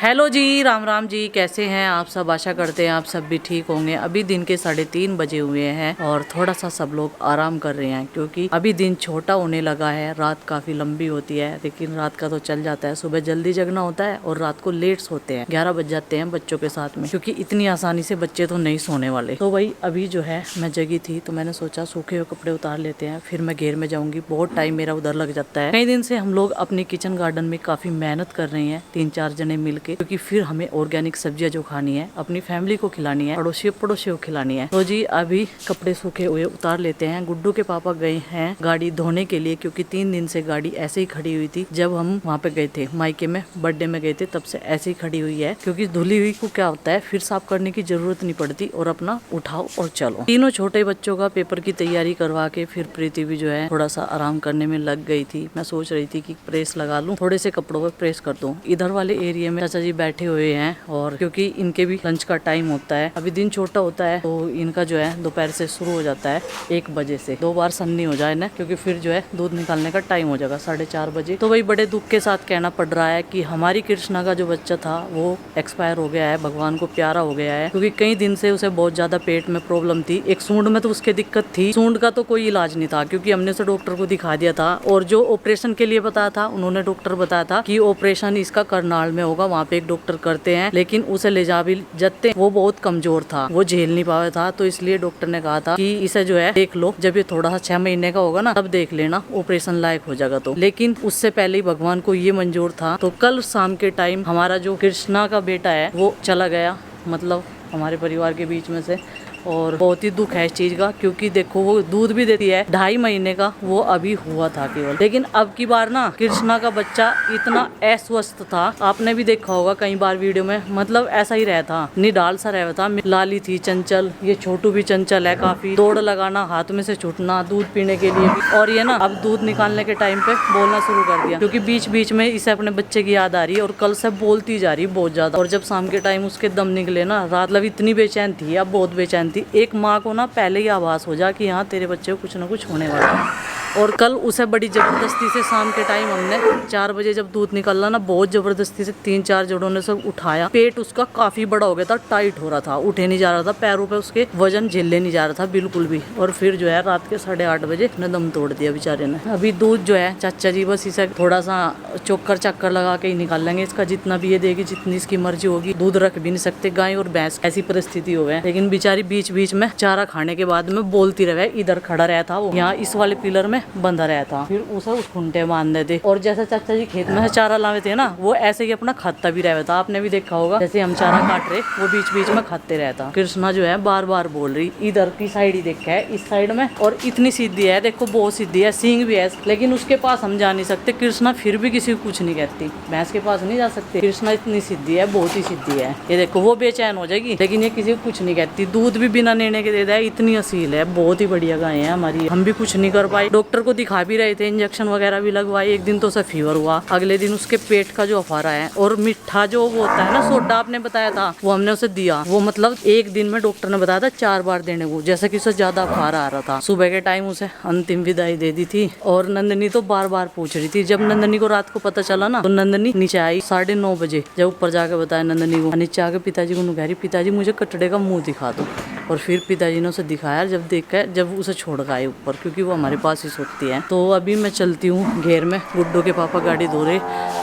Hello जी, राम राम जी। कैसे हैं आप सब? आशा करते हैं आप सब भी ठीक होंगे। अभी दिन के 3:30 बजे हुए हैं और थोड़ा सा सब लोग आराम कर रहे हैं क्योंकि अभी दिन छोटा होने लगा है। रात काफी लंबी होती है, लेकिन रात का तो चल जाता है। सुबह जल्दी जगना होता है और रात को लेट सोते हैं। 11 बज जाते हैं बच्चों के साथ में, क्योंकि इतनी आसानी से बच्चे तो नहीं सोने वाले। तो वही अभी जो है मैं जगी थी तो मैंने सोचा सूखे हुए कपड़े उतार लेते हैं, फिर मैं घेर में जाऊंगी। बहुत टाइम मेरा उधर लग जाता है। कई दिन से हम लोग अपनी किचन गार्डन में काफी मेहनत कर रहे हैं, 3-4 जने मिलकर, क्योंकि फिर हमें ऑर्गेनिक सब्जियां जो खानी है, अपनी फैमिली को खिलानी है, पड़ोसियों को खिलानी है। तो जी अभी कपड़े सूखे हुए उतार लेते हैं। गुड्डू के पापा गए हैं गाड़ी धोने के लिए, क्योंकि 3 दिन से गाड़ी ऐसे ही खड़ी हुई थी। जब हम वहाँ पे गए थे मायके में, बर्थडे में गए थे, तब से ऐसे ही खड़ी हुई है। क्योंकि धुली हुई को क्या होता है, फिर साफ करने की जरूरत नहीं पड़ती और अपना उठाओ और चलो। तीनों छोटे बच्चों का पेपर की तैयारी करवा के फिर प्रीति भी जो है थोड़ा सा आराम करने में लग गई थी। मैं सोच रही थी कि प्रेस लगा लूं, थोड़े से कपड़ों पर प्रेस कर दूं। इधर वाले एरिया में चाचा जी बैठे हुए हैं और क्योंकि इनके भी लंच का टाइम होता है। अभी दिन छोटा होता है तो इनका जो है दोपहर से शुरू हो जाता है 1 बजे से। 2 बार सन्नी हो जाए ना, क्योंकि फिर जो है दूध निकालने का टाइम हो जाएगा 4:30 बजे। तो वही बड़े दुख के साथ कहना पड़ रहा है कि हमारी कृष्णा का जो बच्चा था वो एक्सपायर हो गया है, भगवान को प्यारा हो गया है। क्योंकि कई दिन से उसे बहुत ज्यादा पेट में प्रॉब्लम थी। एक सूंड में तो उसके दिक्कत थी, सूंड का तो कोई इलाज नहीं था, क्योंकि हमने उसे डॉक्टर को दिखा दिया था। और जो ऑपरेशन के लिए बताया था, उन्होंने डॉक्टर बताया था कि ऑपरेशन इसका करनाल में होगा, वहाँ पे एक डॉक्टर करते हैं। लेकिन उसे ले जा भी जाते, वो बहुत कमजोर था, वो झेल नहीं पाया था। तो इसलिए डॉक्टर ने कहा था कि इसे जो है देख लो, जब ये थोड़ा सा 6 महीने का होगा ना, तब देख लेना, ऑपरेशन लायक हो जाएगा। तो लेकिन उससे पहले ही भगवान को ये मंजूर था। तो कल शाम के टाइम हमारा जो कृष्णा का बेटा है वो चला गया, मतलब हमारे परिवार के बीच में से। और बहुत ही दुख है इस चीज का, क्योंकि देखो वो दूध भी देती है, 2.5 महीने का वो अभी हुआ था केवल। लेकिन अब की बार ना कृष्णा का बच्चा इतना अस्वस्थ था, आपने भी देखा होगा कई बार वीडियो में, मतलब ऐसा ही रहता, निडाल सा रहता था। लाली थी चंचल, ये छोटू भी चंचल है काफी, दौड़ लगाना, हाथ में से छूटना दूध पीने के लिए भी। और ये ना अब दूध निकालने के टाइम पे बोलना शुरू कर दिया, क्योंकि बीच बीच में इसे अपने बच्चे की याद आ रही है और कल से बोलती जा रही बहुत ज्यादा। और जब शाम के टाइम उसके दम निकले ना, रात मतलब इतनी बेचैन थी, अब बहुत बेचैन थी। एक माँ को ना पहले ही आभास हो जा कि हाँ तेरे बच्चे को कुछ ना कुछ होने वाला है। और कल उसे बड़ी जबरदस्ती से शाम के टाइम हमने 4 बजे जब दूध निकलना ना, बहुत जबरदस्ती से 3-4 जोड़ों ने सब उठाया। पेट उसका काफी बड़ा हो गया था, टाइट हो रहा था, उठे नहीं जा रहा था, पैरों पे उसके वजन झेलने नहीं जा रहा था बिल्कुल भी। और फिर जो है रात के 8:30 बजे ने दम तोड़ दिया बेचारे ने। अभी दूध जो है चाचा जी बस इसे थोड़ा सा चक्कर लगा के ही निकाल लेंगे। इसका जितना भी ये देगी, जितनी इसकी मर्जी होगी। दूध रख भी नहीं सकते गाय और भैंस, ऐसी परिस्थिति हो गई। लेकिन बेचारी बीच बीच में चारा खाने के बाद में बोलती रहे। इधर खड़ा रहता वो, यहाँ इस वाले पिलर में बंधा रहता, फिर उसे उस खुंटे बांधते थे। और जैसे चाचा जी खेत में से चारा लावे थे ना, वो ऐसे ही अपना खाता भी रहता। आपने भी देखा होगा, जैसे हम चारा काट रहे वो बीच बीच में खाते रहता। कृष्णा जो है बार बार बोल रही, इधर की साइड ही देखा है, इस साइड में। और इतनी सीधी है, देखो बहुत सीधी है, सींग भी है, लेकिन उसके पास हम जा नहीं सकते। कृष्णा फिर भी किसी को कुछ नहीं कहती, भैंस के पास नहीं जा सकते। कृष्णा इतनी सीधी है, बहुत ही सीधी है। ये देखो वो बेचैन हो जाएगी, लेकिन ये किसी को कुछ नहीं कहती। दूध भी बिना निर्णय के दे दे, इतनी असील है, बहुत ही बढ़िया गाय है हमारी। हम भी कुछ नहीं कर पाए, डॉक्टर को दिखा भी रहे थे, इंजेक्शन वगैरह भी लगवाए। एक दिन तो उसे फीवर हुआ, अगले दिन उसके पेट का जो अफारा है, और मिठा जो वो होता है ना सोडा, आपने बताया था, वो हमने उसे दिया। वो मतलब एक दिन में डॉक्टर ने बताया था 4 बार देने को, जैसा कि उसे ज्यादा अफारा आ रहा था। सुबह के टाइम उसे अंतिम विदाई दे दी थी। और नंदनी तो बार बार पूछ रही थी। जब नंदनी को रात को पता चला ना, तो नंदनी नीचे आई 9:30 बजे। जब ऊपर जाके बताया नंदनी को, नीचे आके पिताजी को कह रही, पिताजी मुझे कटड़े का मुंह दिखा दो। और फिर पिताजी ने उसे दिखाया। जब देखा, जब उसे छोड़ गए ऊपर, क्योंकि वो हमारे पास ही सोती है। तो अभी मैं चलती हूँ घेर में, गुड्डू के पापा गाड़ी धो रहे,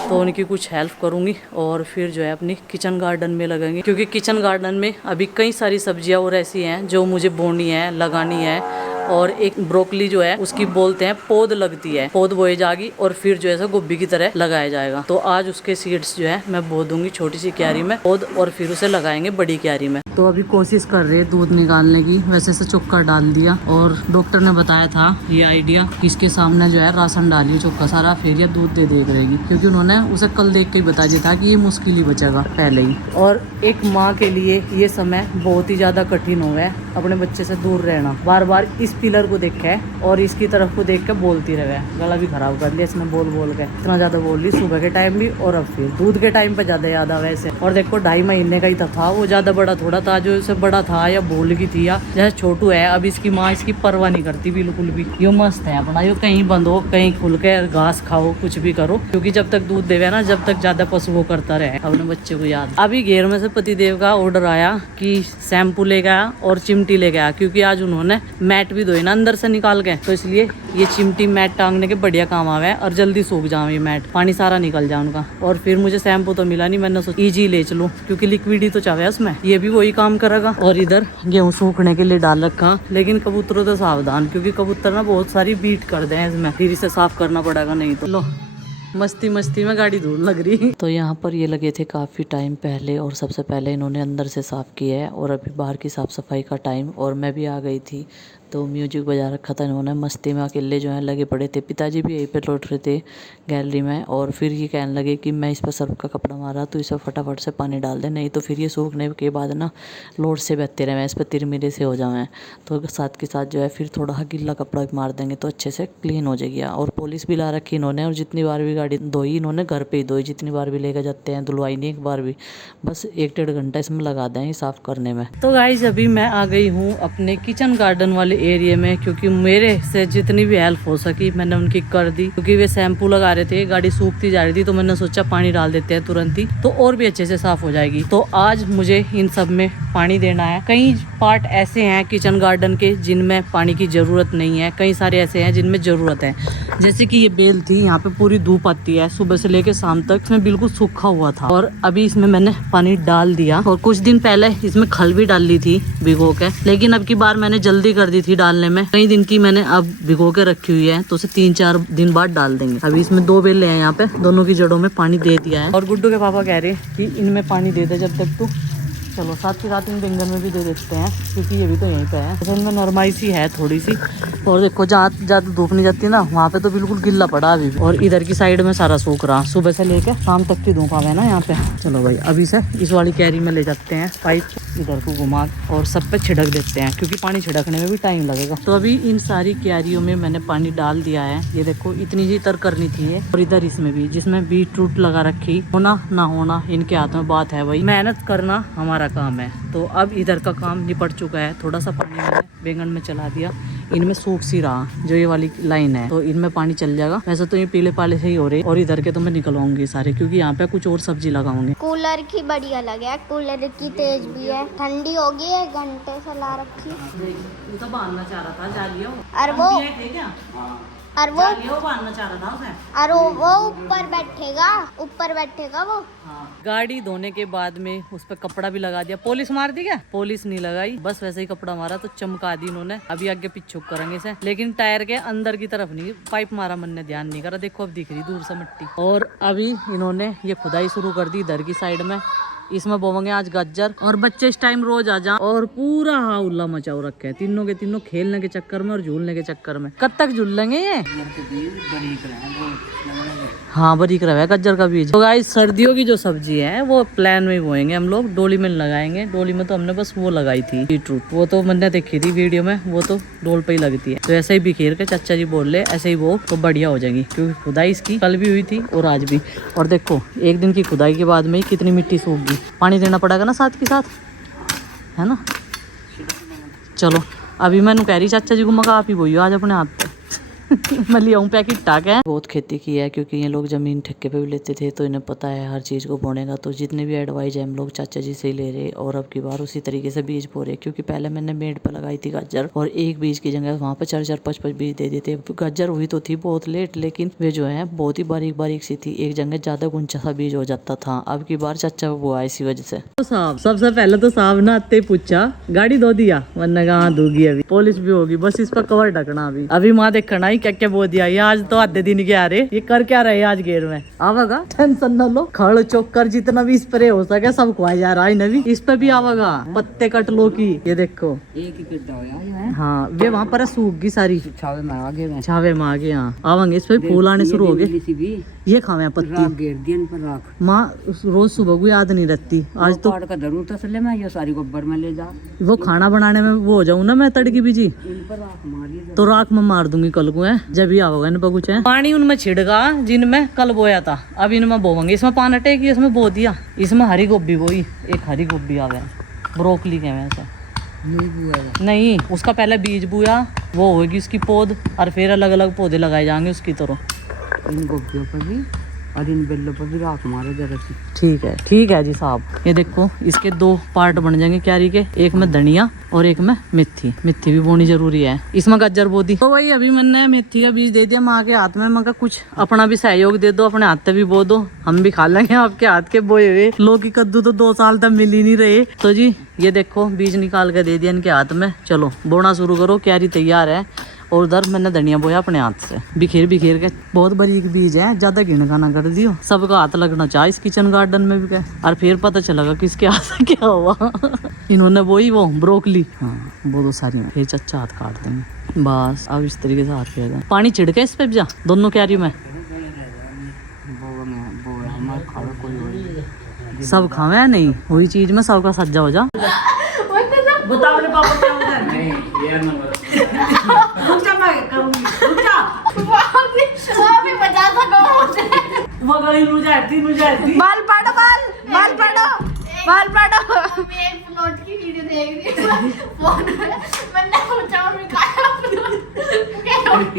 तो उनकी कुछ हेल्प करूंगी और फिर जो है अपनी किचन गार्डन में लगेंगे। क्योंकि किचन गार्डन में अभी कई सारी सब्जियां और ऐसी हैं जो मुझे बोनी है, लगानी है। और एक ब्रोकली जो है उसकी बोलते हैं पौध लगती है, पौध बोई जाएगी और फिर जो है गोभी की तरह लगाया जाएगा। तो आज उसके सीड्स जो है मैं बो दूंगी छोटी सी क्यारी में पौध, और फिर उसे लगाएंगे बड़ी क्यारी में। तो अभी कोशिश कर रहे हैं दूध निकालने की। वैसे से चोक्का डाल दिया, और डॉक्टर ने बताया था ये आइडिया, इसके सामने जो है राशन डालिए चोक्का सारा, फिर ये दूध दे देगी। क्योंकि उन्होंने उसे कल देख के ही बता दिया था कि ये मुश्किल ही बचेगा पहले ही। और एक माँ के लिए ये समय बहुत ही ज्यादा कठिन हो गया, अपने बच्चे से दूर रहना। बार बार इस पिलर को देखा है और इसकी तरफ को देख के बोलती रहे। गला भी खराब कर लिया इसने बोल बोल के, इतना ज्यादा बोल रही सुबह के टाइम भी, और अब फिर दूध के टाइम पे ज्यादा याद आ वैसे। और देखो 2.5 महीने का ही था, वो ज्यादा बड़ा थोड़ा था, जो इससे बड़ा था या भूल की थी या जैसे छोटू है, अब इसकी माँ इसकी परवाह नहीं करती बिल्कुल भी। यो मस्त है अपना, यो कहीं बंद हो कहीं खुल के घास खाओ कुछ भी करो, क्योंकि जब तक दूध देवे ना जब तक ज्यादा पशु वो करता रहे अपने बच्चे को याद। अभी घेर में से पतिदेव का ऑर्डर आया कि शैम्पू ले गया और चिमटी ले गया, क्योंकि आज उन्होंने मैट भी धोई ना अंदर से निकाल के, तो इसलिए ये चिमटी मैट टांगने के बढ़िया काम आवे और जल्दी सूख जाओ ये मैट, पानी सारा निकल जाए उनका। और फिर मुझे शैम्पू तो मिला नहीं, मैंने सोचा इजी ले चलूं क्योंकि लिक्विड ही तो चाहे उसमें, ये भी वही काम करेगा। और इधर गेहूं सूखने के लिए डाल रखा, लेकिन कबूतरों तो सावधान, क्योंकि कबूतर ना बहुत सारी बीट कर दे इसमें, फिर इसे साफ करना पड़ेगा नहीं तो। लो मस्ती मस्ती में गाड़ी धूल लग रही। तो यहाँ पर ये लगे थे काफ़ी टाइम पहले और सबसे पहले इन्होंने अंदर से साफ़ किया है और अभी बाहर की साफ़ सफाई का टाइम, और मैं भी आ गई थी तो म्यूजिक बजा रखा था इन्होंने, मस्ती में अकेले जो है लगे पड़े थे। पिताजी भी यहीं पे लौट रहे थे गैलरी में, और फिर ये कहने लगे कि मैं इस पर सर्फ का कपड़ा मारा तो इसे फटाफट से पानी डाल दे, नहीं तो फिर ये सूखने के बाद ना लोड से बहते रहे, मैं इस पर तिरमिरे से हो जाऊँ। तो साथ के साथ जो है फिर थोड़ा गीला कपड़ा भी मार देंगे तो अच्छे से क्लीन हो जाएगी। और पुलिस भी ला रखी इन्होंने, और जितनी बार भी गाड़ी धोई इन्होंने घर पे ही धोई, जितनी बार भी लेकर जाते हैं धुलवाई नहीं एक बार भी, बस 1-1.5 घंटा इसमें लगा दें साफ़ करने में। तो गाइस अभी मैं आ गई हूँ अपने किचन गार्डन वाले एरिया में, क्योंकि मेरे से जितनी भी हेल्प हो सकी मैंने उनकी कर दी, क्योंकि वे शैम्पू लगा रहे थे, गाड़ी सूखती जा रही थी, तो मैंने सोचा पानी डाल देते हैं तुरंत ही तो और भी अच्छे से साफ हो जाएगी। तो आज मुझे इन सब में पानी देना है। कई पार्ट ऐसे हैं किचन गार्डन के जिनमें पानी की जरूरत नहीं है, कई सारे ऐसे हैं जिनमें जरूरत है। जैसे कि ये बेल थी, यहाँ पे पूरी धूप आती है सुबह से लेकर शाम तक, इसमें बिल्कुल सूखा हुआ था और अभी इसमें मैंने पानी डाल दिया। और कुछ दिन पहले इसमें खल भी डाल ली थी भिगो के, लेकिन अब की बार मैंने जल्दी कर दी थी डालने में, कई दिन की मैंने अब भिगो के रखी हुई है, तो उसे 3-4 दिन बाद डाल देंगे। अभी इसमें 2 बेले हैं, यहाँ पे दोनों की जड़ों में पानी दे दिया है। और गुड्डू के पापा कह रहे कि इनमें पानी दे दे जब तक, तो चलो साथ के साथ इन बैंगन में भी दे देते हैं, क्योंकि ये भी तो यहीं पे है। तो इनमें नरमाई सी है थोड़ी सी, और देखो जहाँ ज़्यादा धूप नहीं जाती ना वहाँ पे तो बिल्कुल गिल्ला पड़ा अभी भी, और इधर की साइड में सारा सूख रहा, सुबह से लेकर शाम तक की धूप है ना यहाँ पे। चलो भाई अभी से इस वाली कैरी में ले जाते हैं पाइप, इधर को घुमा और सब पे छिड़क देते हैं, क्योंकि पानी छिड़कने में भी टाइम लगेगा। तो अभी इन सारी क्यारियों में मैंने पानी डाल दिया है, ये देखो इतनी ही तर करनी थी ये। और इधर इसमें भी, जिसमें बीट रूट लगा रखी, होना ना होना इनके हाथ में बात है, भाई मेहनत करना हमारा काम है। तो अब इधर का काम निपट चुका है, थोड़ा सा पानी मैंने बैंगन में चला दिया, इनमें सूख सी रहा जो ये वाली लाइन है, तो इनमें पानी चल जाएगा। वैसे तो ये पीले पाले से ही हो रहे, और इधर के तो मैं निकलवाऊंगी सारे, क्योंकि यहाँ पे कुछ और सब्जी लगाऊंगी। कूलर की बढ़िया लगे, कूलर की तेज भी है, ठंडी होगी, 1 घंटे से ला रखी। वो तो बांधना चाह रहा था, जा लिया और वो बांधना चाह रहा था उसे, और वो ऊपर बैठेगा वो। हाँ। गाड़ी धोने के बाद में उस पर कपड़ा भी लगा दिया, पॉलिश मार दी क्या? पॉलिश नहीं लगाई, बस वैसे ही कपड़ा मारा तो चमका दी इन्होंने। अभी आगे पीछे करेंगे इसे, लेकिन टायर के अंदर की तरफ नहीं, पाइप मारा मन ने ध्यान नहीं करा, देखो अब दिख रही दूर से मिट्टी। और अभी इन्होंने ये खुदाई शुरू कर दी इधर की साइड में, इसमें बोवेंगे आज गाजर। और बच्चे इस टाइम रोज आ जा, और पूरा उल्ला मचाओ रखे है तीनों के तीनों, खेलने के चक्कर में और झूलने के चक्कर में। कब तक झूल लेंगे ये? हाँ बारीक रहा है गज्जर का बीज। तो गाइस सर्दियों की जो सब्जी है वो प्लान में बोएंगे हम लोग, डोली में लगाएंगे। डोली में तो हमने बस वो लगाई थी बीटरूट, वो तो मैंने देखी थी वीडियो में, वो तो डोल पे ही लगती है। तो ऐसे ही बिखेर के चाचा जी बोल ले ऐसे ही वो तो बढ़िया हो जाएगी, क्योंकि खुदाई इसकी कल भी हुई थी और आज भी। और देखो 1 दिन की खुदाई के बाद में ही कितनी मिट्टी सूख गई, पानी देना पड़ेगा ना साथ के साथ, है ना। चलो अभी मैंने कह रही चाचा जी को मगा आप ही बोइयो आज अपने हाथ पे मैं लिया हूँ पैकेट टाक है। बहुत खेती की है, क्योंकि ये लोग जमीन ठेके पे भी लेते थे, तो इन्हें पता है हर चीज़ को बोनेगा। तो जितने भी एडवाइस है हम लोग चाचा जी से ही ले रहे, और अब की बार उसी तरीके से बीज बो रहे। क्योंकि पहले मैंने मेड पे लगाई थी गाजर, और एक बीज की जगह वहाँ पे 4-4, 5-5 बीज दे देते। गाजर हुई तो थी बहुत लेट, लेकिन वे जो है बहुत ही बारीक बारीक सी थी, एक जगह ज्यादा गुंचा सा बीज हो जाता था। अब की बार चाचा वो हुआ इसी वजह से। तो साहब सबसे पहले तो साहब ने आते पूछा गाड़ी धो दिया, वरना कहाँ धोगी, अभी पॉलिश भी होगी, बस इस पर कवर ढकना। अभी माँ देखना ही क्या क्या बो दिया, आज तो आधे दिन के आ रहे, ये कर क्या रहे आज घेर में आवागा। टेंशन न लो, खड़ चोकर जितना भी स्प्रे हो सके सब खुआ जा रहा है नवी। इस पे भी आवागा, पत्ते कट लो की, ये देखो एक ही है। हाँ वे वहाँ पर सूख गई सारी, छावे में आ गए। हाँ आवांगे, इस पे फूल आने शुरू हो गए। ये खावे पत्ती माँ रोज सुबह को याद नहीं रहती, आज तो ये सारी गोबर में ले जा, वो खाना बनाने में वो हो जाऊँ ना मैं तड़की बीजी, तो राख में मार दूंगी कल को है जब भी आओगे इन पर कुछ है। पानी उनमें छिड़का जिनमें कल बोया था, अब इनमें बोवेंगे। इसमें पान हटे कि इसमें बो दिया, इसमें हरी गोभी बोई, एक हरी गोभी आ गया ब्रोकली के वैसे नहीं बुआ है। नहीं, उसका पहले बीज बोया, वो होगी उसकी पौध, और फिर अलग अलग पौधे लगाए जाएंगे उसकी तरह। इन गोभियों पर भी और इन बेलों पर भी राख मारो जरा सी। ठीक है जी साहब। ये देखो इसके 2 पार्ट बन जाएंगे क्यारी के, एक में धनिया और एक में मेथी। मेथी भी बोनी जरूरी है, इसमें गाजर बो दी। तो वही अभी मैंने मेथी का बीज दे दिया माँ के हाथ में। मैं कहा कुछ अपना भी सहयोग दे दो, अपने हाथ से भी बो दो, हम भी खा लेंगे आपके हाथ के बोए हुए। लौकी कद्दू तो 2 साल तक मिल ही नहीं रहे। तो जी ये देखो बीज निकाल के दे दिया इनके हाथ में, चलो बोना शुरू करो, क्यारी तैयार है। और उधर मैंने धनिया बोया अपने हाथ से, बिखेर के। बहुत बारीक बीज है, ज्यादा गिनका ना कर दियो, सबका हाथ लगना चाहिए इस किचन गार्डन में भी। और फिर पता चलेगा किसके हाथ से क्या हुआ। इन्होंने बोई वो ब्रोकली, हाँ वो तो सारी है। फिर चच्चा हाथ काट देंगे बस। अब इस तरीके से हाथ किया जाए, पानी छिड़के इस पे जा दोनों क्यारी में। सब खावे नहीं, वही चीज में सबका सज्जा हो जा। बता मेरे पापा क्या होता है। नहीं ये नंबर रुक जा, मैं करूंगी, रुक जा। वो भी बता सको मुझे, वो गली नु जाती बाल पाड़ो मैं एक प्लॉट की वीडियो देख रही थी फोन में, मैंने पूछा मम्मी कहाँ प्लॉट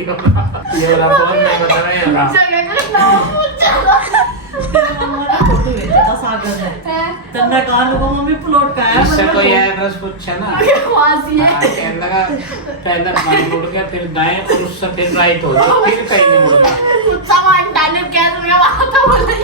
ये वाला फोन मैं बता रहा हूँ ना। तन्ना कहाँ लोगों मम्मी प्लॉट का है, इससे कोई एड्रेस पूछा ना, कहने लगा पहले बाएं मुड़ गया, फिर दाएं, और उससे फिर राइट हो गया, फिर कहीं नहीं मुड़ना। सामान डाले क्या तुमने वहाँ तो बोला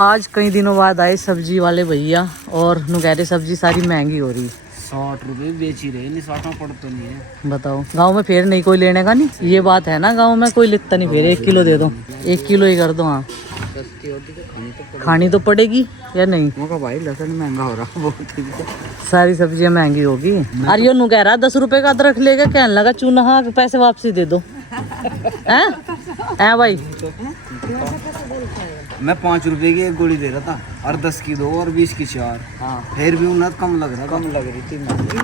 आज कई दिनों बाद आए सब्जी वाले भैया, और नु कह रहे सब्जी सारी महंगी हो रही। 60 रुपए बेच ही रहे, नहीं 60 पड़ तो नहीं है। बताओ गांव में फिर नहीं कोई लेने का, नहीं ये बात है ना, गांव में कोई लिखता नहीं फिर 1 किलो दे दो, 1 किलो ही कर दो। हाँ सस्ती होती तो खानी तो पड़ेगी या नहीं। मौका भाई लहसुन महंगा हो रहा बहुत ही। सारी सब्जियां महंगी होगी। अरे यो नु कह रहा 10 रुपए का अदरक लेगा, कहने लगा चूना, हाँ पैसे वापसी दे दो। हैं भाई मैं 5 रुपए की 1 गोली दे रहा था, और 10 की 2 और 20 की 4। हाँ फिर भी उन्हें कम लग रही थी।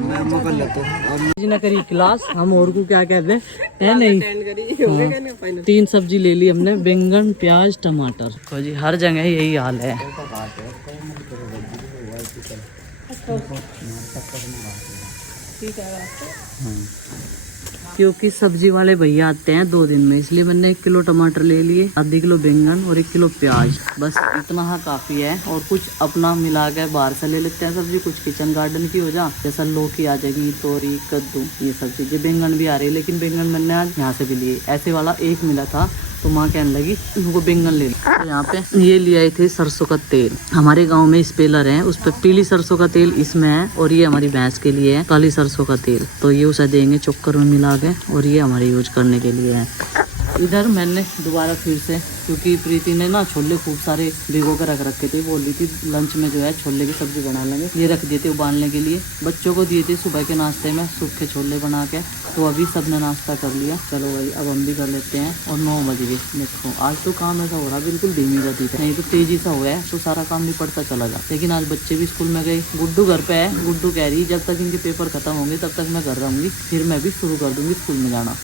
मैं मकर लेता हूँ जी ना करी क्लास। हम और को क्या कहते हैं नहीं, हाँ, 3 सब्जी ले ली हमने, बैंगन प्याज टमाटर। तो जी हर जगह यही हाल है। क्योंकि सब्जी वाले भैया आते हैं 2 दिन में, इसलिए मैंने 1 किलो टमाटर ले लिए, आधी किलो बैंगन और 1 किलो प्याज। बस इतना हाँ काफ़ी है। और कुछ अपना मिला के बाहर से ले लेते हैं सब्जी, कुछ किचन गार्डन की हो जा, जैसा लौकी आ जाएगी, तोरी कद्दू ये सब चीज़ें। बैंगन भी आ रही है, लेकिन बैंगन मैंने आज यहाँ से भी लिए, ऐसे वाला 1 मिला था, तो माँ कहने लगी उनको बैंगन ले लो। तो यहाँ पे ये ले आए थे सरसों का तेल। हमारे गांव में स्पेलर है, उस पर पीली सरसों का तेल इसमें है, और ये हमारी भैंस के लिए है काली सरसों का तेल। तो ये उसे देंगे चोकर में मिला के, और ये हमारे यूज करने के लिए है। इधर मैंने दोबारा फिर से, क्योंकि प्रीति ने ना छोले खूब सारे भिगो कर रख रखे थे, बोल रही थी लंच में जो है छोले की सब्जी बना लेंगे, ये रख दिए थे उबालने के लिए। बच्चों को दिए थे सुबह के नाश्ते में सूखे छोले बना के, तो अभी सबने नाश्ता कर लिया। चलो भाई अब हम भी कर लेते हैं। और 9 बज गए। देखो आज तो काम ऐसा हो रहा बिल्कुल धीमी गति है, नहीं तो तेजी सा हुआ है तो सारा काम भी पड़ता चला जा। लेकिन आज बच्चे भी स्कूल में गए, गुड्डू घर पे है। गुड्डू कह रही जब तक इनके पेपर खत्म होंगे तब तक मैं घर रहूंगी, फिर मैं भी शुरू कर दूंगी स्कूल में जाना।